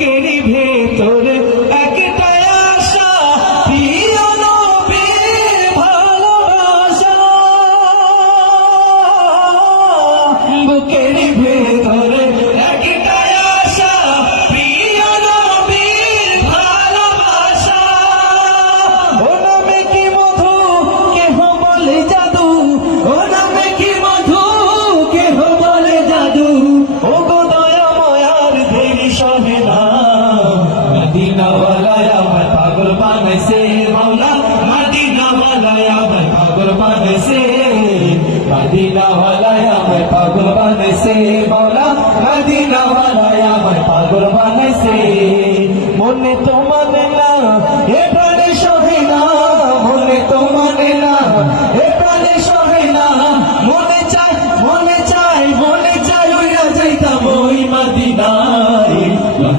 বুকেরই ভেতরে একটাই আশা, প্রিয় নবীর ভালোবাসা। বুকেরই ভেতরে একটাই আশা, প্রিয় নবীর ভালোবাসা। ও নামে কি মধু, কেহ বলে জাদু, ও নামে কি মধু, কেহ বলে জাদু। ও গো দয়াময় আর দেরি সহে না, মদিনাওয়ালায় আমার পাগল বানাইছে মাওলা, মদিনাওয়ালায় আমার পাগল বানাইছে, মদিনাওয়ালায় আমার পাগল বানাইছে মাওলা, মদিনাওয়ালায় আমার পাগল বানাইছে। মনে তো মানে না এ